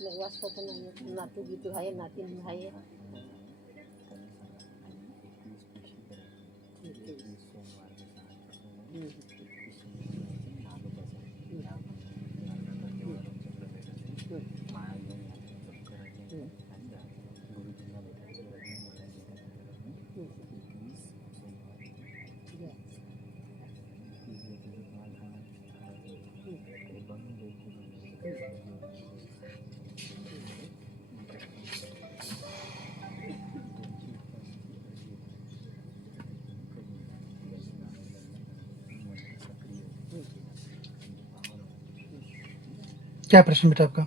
वास्ता तो नहीं है, नातू गीतू है, नातिन है। क्या प्रश्न बेटा आपका?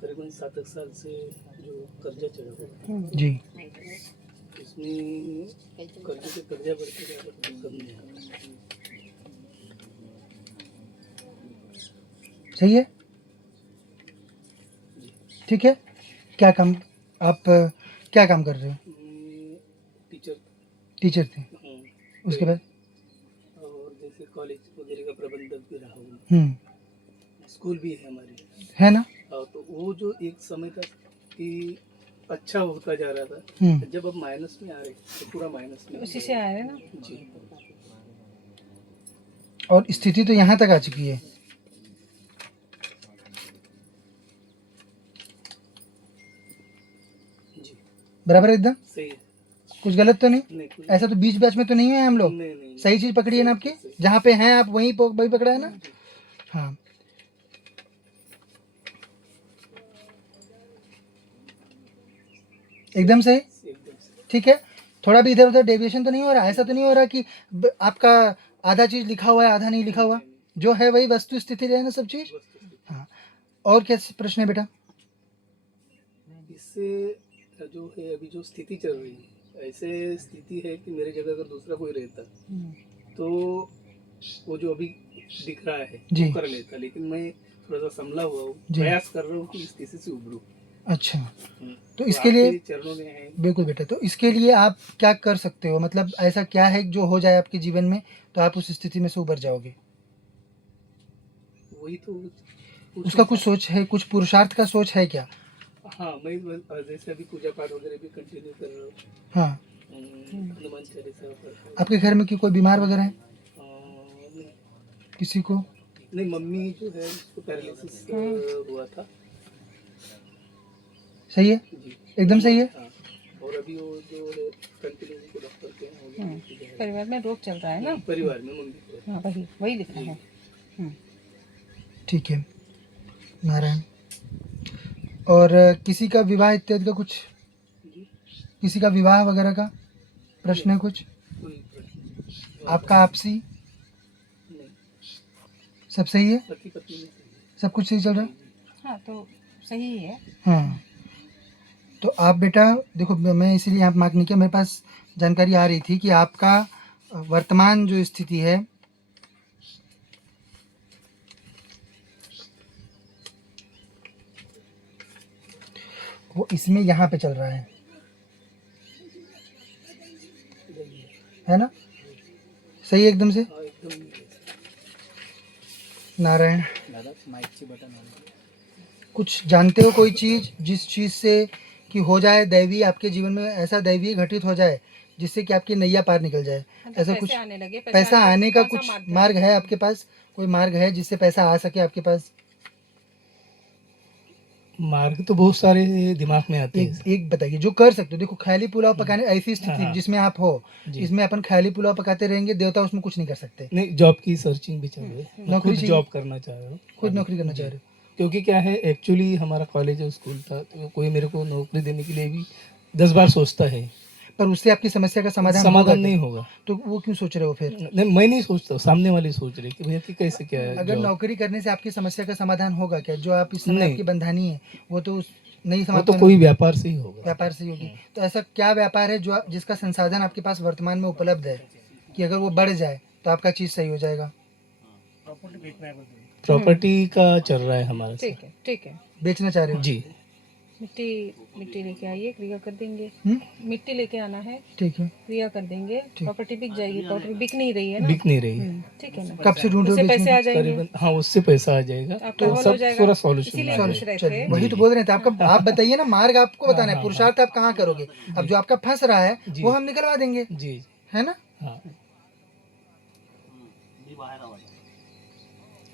करीबन 7 साल से जो कर्जा चढ़ा हुआ है, जी, इसमें कर्जे से कर्जा बढ़ते जा रहा है, कम नहीं आ रहा। सही है, ठीक है। क्या काम आप क्या काम कर रहे हो? टीचर टीचर थे, हूँ, उसके बाद? और जैसे कॉलेज वगैरह का प्रबंधक भी रहा हूँ, स्कूल भी है हमारी, है ना। तो वो जो एक समय था कि अच्छा होता जा रहा था, जब अब माइनस में आ रहे तो पूरा माइनस में उसी से आए ना जी। और स्थिति तो यहाँ तक आ चुकी है। जी बराबर है, एकदम सही है। कुछ गलत तो नहीं? नहीं कुछ ऐसा तो बीच बैच में तो नहीं है हम लोग? नहीं, नहीं, सही चीज पकड़ी है ना आपकी? सही। जहाँ पे हैं आप वहीं वही पकड़ा है ना? हाँ, एकदम सही, एकदम से ठीक है। थोड़ा भी इधर उधर डेविएशन तो नहीं हो रहा? ऐसा तो नहीं हो रहा कि आपका आधा चीज लिखा हुआ है आधा नहीं लिखा हुआ? जो है वही वस्तु स्थिति है ना, सब चीज। हाँ, और क्या प्रश्न है बेटा? इससे जो है अभी जो स्थिति चल रही है, ऐसे स्थिति है कि मेरे जगह अगर दूसरा कोई रहता तो वो जो अभी दिख रहा है जी। वो कर लेता, लेकिन मैं थोड़ा सा संभला हुआ हूँ, प्रयास कर रहा हूँ कि इस स्थिति से उभरूं। अच्छा, तो इसके लिए चरणों में है। बिल्कुल बेटा, तो इसके लिए आप क्या कर सकते हो? मतलब ऐसा क्या है जो हो जाए आपके जीवन में तो आप उस स्थिति में से उबर जाओगे? वही तो उसका कुछ सोच है, कुछ पुरुषार्थ का सोच है क्या? हाँ, मैं जैसे अभी पूजा पाठ वगैरह भी कंटिन्यू कर रहा हूँ। हाँ, हनुमान चालीसा पढ़ता हूँ। आपके घर में कोई बीमार वगैरह है? नहीं, किसी को? नहीं, मम्मी जो है उसको पैरालिसिस हुआ था। सही है, जी एकदम सही है। हाँ, और अभी वो जो कंटिन्यू उनको डॉक्टर के हैं, वो भी लेके जा रहे हैं। परिवार में रोग चल रहा है ना। परिवार में मम्मी को। हाँ, वही वही लिखा है। ठीक है नारायण। और किसी का विवाह इत्यादि का कुछ, जी किसी का विवाह वगैरह का प्रश्न है कुछ? कोई प्रश्न आपका आपसी नहीं, सब सही है, पति पत्नी में सही है। सब कुछ सही चल रहा है? हाँ, तो सही ही है। हाँ, तो आप बेटा देखो, मैं इसीलिए यहाँ मार्क नहीं किया, मेरे पास जानकारी आ रही थी कि आपका वर्तमान जो स्थिति है वो इसमें यहाँ पे चल रहा है ना? सही है एकदम से। हाँ, एकदम नारायण, माइक बटन कुछ जानते हो कोई चीज़ जिस चीज़ से कि हो जाए दैवी, आपके जीवन में ऐसा दैवी घटित हो जाए जिससे कि आपकी नैया पार निकल जाए? ऐसा कुछ आने लगे, पैसा आने का कुछ मार्ग है आपके पास? कोई मार्ग है जिससे पैसा आ सके आपके पास? मार्ग तो बहुत सारे दिमाग में आते हैं। एक बताइए जो कर सकते हो। देखो ख्याली पुलाव पकाने, ऐसी स्थिति जिसमें आप हो, इसमें अपन ख्याली पुलाव पकाते रहेंगे, देवता उसमें कुछ नहीं कर सकते। नहीं, जॉब की सर्चिंग भी चल रही है, नौकरी खुद जॉब करना चाह रहा हूँ, खुद नौकरी करना चाह रहे हो? क्योंकि क्या है, एक्चुअली हमारा कॉलेज और स्कूल था, तो कोई मेरे को नौकरी देने के लिए भी 10 बार सोचता है, पर उससे आपकी समस्या का समाधान नहीं होगा। तो वो क्यों सोच रहे हो फिर? नहीं, मैं नहीं सोचता, सामने वाले सोच रहे कि भैया कि कैसे क्या है। अगर नौकरी करने से आपकी समस्या का समाधान होगा क्या? जो आप इस समय नहीं। आपकी बंधानी है वो तो नहीं वो समाप्त तो कोई व्यापार से ही होगा। व्यापार से ही होगी। तो ऐसा क्या व्यापार है जो जिसका संसाधन आपके पास वर्तमान में उपलब्ध है कि अगर वो बढ़ जाए तो आपका चीज़ सही हो जाएगा? प्रॉपर्टी का चल रहा है हमारा। ठीक है, ठीक है। बेचना चाह रहे हो? जी मिट्टी मिट्टी लेके आइए, क्रिया कर देंगे। मिट्टी लेके आना है, ठीक है। क्रिया कर देंगे, प्रॉपर्टी बिक जाएगी। प्रॉपर्टी बिक नहीं रही है ना, बिक नहीं रही है। ठीक है ना। कब से ढूंढ रहे उससे हो पैसे आ जाएंगे, करीबन हाँ उससे पैसा आ जाएगा, आपका तो हल हो सब जाएगा। पूरा सॉल्यूशन इसीलिए आ पूछ जाएगा। रहे चलिए, थे। वही तो बोल रहे थे आपका। आप बताइए ना, मार्ग आपको बताना है, पुरुषार्थ आप कहाँ करोगे। अब जो आपका फंस रहा है जी। वो हम निकलवा देंगे, जी है ना। हाँ।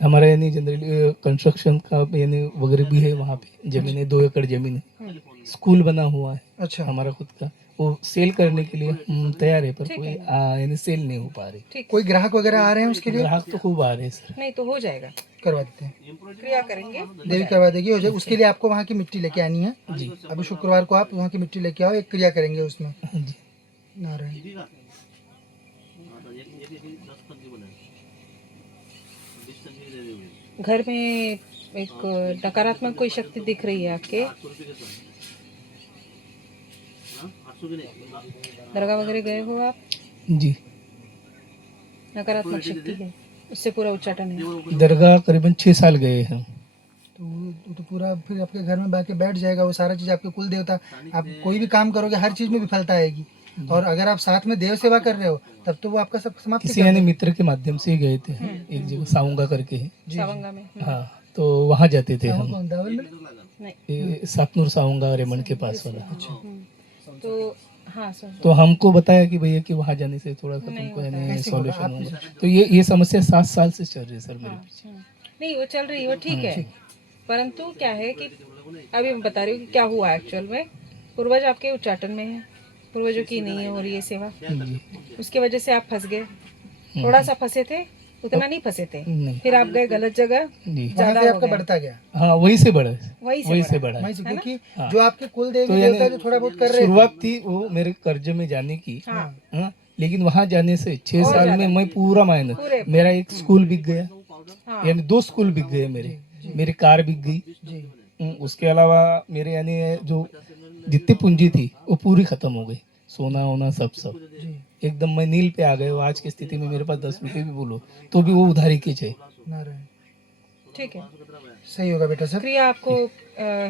हमारा यानी जनरली कंस्ट्रक्शन का यानी वगैरह भी है वहाँ पे, जमीन है 2 एकड़ जमीन है, स्कूल बना हुआ है अच्छा, हमारा खुद का, वो सेल करने के लिए हम तैयार है, पर कोई यानी सेल नहीं हो पा रही। ठीक, कोई ग्राहक वगैरह आ रहे हैं उसके लिए ग्राहक तो खूब आ रहे हैं सर। नहीं तो हो जाएगा, करवा देते हैं, क्रिया करेंगे। देवी करवा देगी, हो जाए। उसके लिए आपको वहाँ की मिट्टी लेके आनी है। जी अभी शुक्रवार को आप वहाँ की मिट्टी लेके आओ, एक क्रिया करेंगे उसमें। हाँ जी। नारायण। घर में एक नकारात्मक कोई शक्ति दिख रही है आपके, दरगाह वगैरह गए हो आप? जी नकारात्मक शक्ति है, उससे पूरा उच्चाटन है। दरगाह करीबन 6 साल गए हैं। तो वो तो पूरा फिर आपके घर में बाकी बैठ जाएगा वो सारा चीज़। आपके कुल देवता, आप कोई भी काम करोगे हर चीज़ में विफलता आएगी। और अगर आप साथ में देव सेवा कर रहे हो तब तो वो आपका सब समाप्त किसी यानी मित्र के माध्यम से ही गए थे, एक जगह साउंगा करके है। सावंगा में। हाँ तो वहाँ जाते थे हम, कौन दावल में? नहीं, ये सातनूर साउंगा रेमंड के पास वाला। तो हाँ सर, तो हमको बताया कि भैया कि वहाँ जाने से थोड़ा सा तुमको यानी सॉल्यूशन होगा। तो ये समस्या 7 साल से चल रही है सर मेरी। नहीं वो चल रही है, वो ठीक है, परंतु क्या है कि अभी मैं बता रही हूँ कि क्या हुआ एक्चुअल में। पूर्वज आपके उच्चाटन में है, पूर्वजों की नहीं है हो रही है सेवा, उसकी वजह से आप फंस गए। थोड़ा सा फंसे थे, उतना नहीं फंसे थे, नहीं फिर आप गए गलत जगह, जी वहाँ से आपका बढ़ता गया, हाँ वही से बढ़ा है, वही वही से से बढ़ा। बढ़ा है। वहीं से, क्योंकि हाँ। जो आपके कुल देवी तो देवता यानी जो थोड़ा बहुत कर रहे थे। शुरुआत थी वो मेरे कर्ज में जाने की, हाँ, हाँ, लेकिन वहाँ जाने से 6 और साल में ज्यादा। मैं पूरा पूरे- मेहनत, मेरा एक स्कूल बिक गया, हाँ, यानी 2 स्कूल बिक गए मेरे, मेरी कार बिक गई। जी, उसके अलावा मेरे यानी जो जितनी पूंजी थी वो पूरी खत्म हो गई, सोना वोना सब जी, एकदम मैं नील पे आ गए। आज की स्थिति में मेरे पास 10 रुपए भी बोलो तो भी वो उधारी के चाहिए। नारायण। ठीक है। सही होगा बेटा सर। क्रिया आपको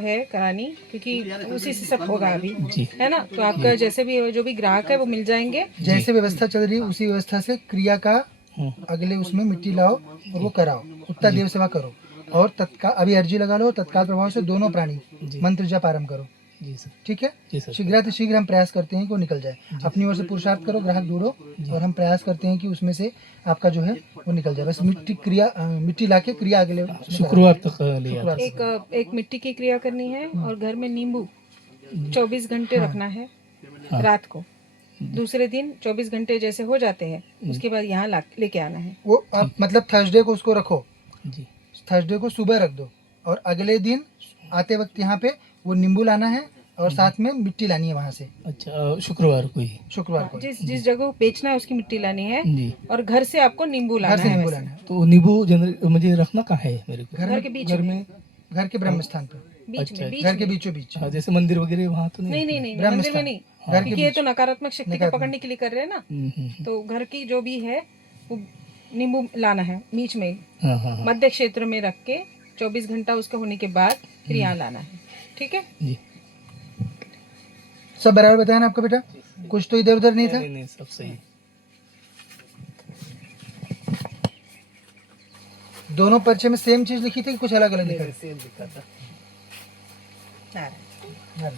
है करानी, क्योंकि उसी से सब होगा अभी, जी है ना। तो आपका जैसे भी जो भी ग्राहक है वो मिल जाएंगे। जैसे व्यवस्था चल रही है उसी व्यवस्था से क्रिया का अगले उसमें मिट्टी लाओ और वो कराओ, उतना देव सेवा करो। और तत्काल अभी अर्जी लगा लो, तत्काल प्रभाव से दोनों प्राणी मंत्र जप आरंभ करो। जी सर। ठीक है, जी सर। शीघ्र हम प्रयास करते हैं कि वो निकल जाए। अपनी ओर से पुरुषार्थ करो, ग्राहक ढूंढो, और हम प्रयास करते हैं कि उसमें से आपका जो है वो निकल जाए। बस मिट्टी लाके क्रिया अगले शुक्रवार तक लिया था। एक मिट्टी की क्रिया करनी है, और घर में नींबू 24 घंटे रखना है रात को। दूसरे दिन 24 घंटे जैसे हो जाते हैं उसके बाद यहाँ लेके आना है। वो आप मतलब थर्सडे को उसको रखो, जी थर्सडे को सुबह रख दो, और अगले दिन आते वक्त यहाँ पे वो नींबू लाना है और साथ में मिट्टी लानी है वहाँ से। अच्छा शुक्रवार को ही। शुक्रवार को जिस जगह को बेचना है उसकी मिट्टी लानी है, जी और घर से आपको नींबू घर लाना से है। नींबू वैसे लाना है, तो नींबू जनरल मुझे रखना कहाँ है मेरे को? घर के बीच घर में, में। घर के ब्रह्म स्थान पे, बीच में, बीच घर के में। बीचों बीच। हाँ, जैसे मंदिर वगैरह वहाँ तो नहीं नहीं। नहीं नहीं, ब्रह्म मंदिर में स्थान। नहीं, घर के क्योंकि ये बीच। तो नकारात्मक शक्ति को नकारात्मक। पकड़ने के लिए कर रहे हैं ना। हम्म। तो घर की जो भी है वो नींबू लाना है बीच में, हाँ हाँ हाँ। मध्य क्षेत्र में रख के 24 घंटा उसका होने के बाद फिर यहाँ लाना है। ठीक है। जी सब बराबर बताया ना आपका बेटा? कुछ तो इधर उधर नहीं था? नहीं सब सही। दोनों पर्चे में सेम चीज लिखी थी कि कुछ अलग अलग लिखा सेम लिखा था। था?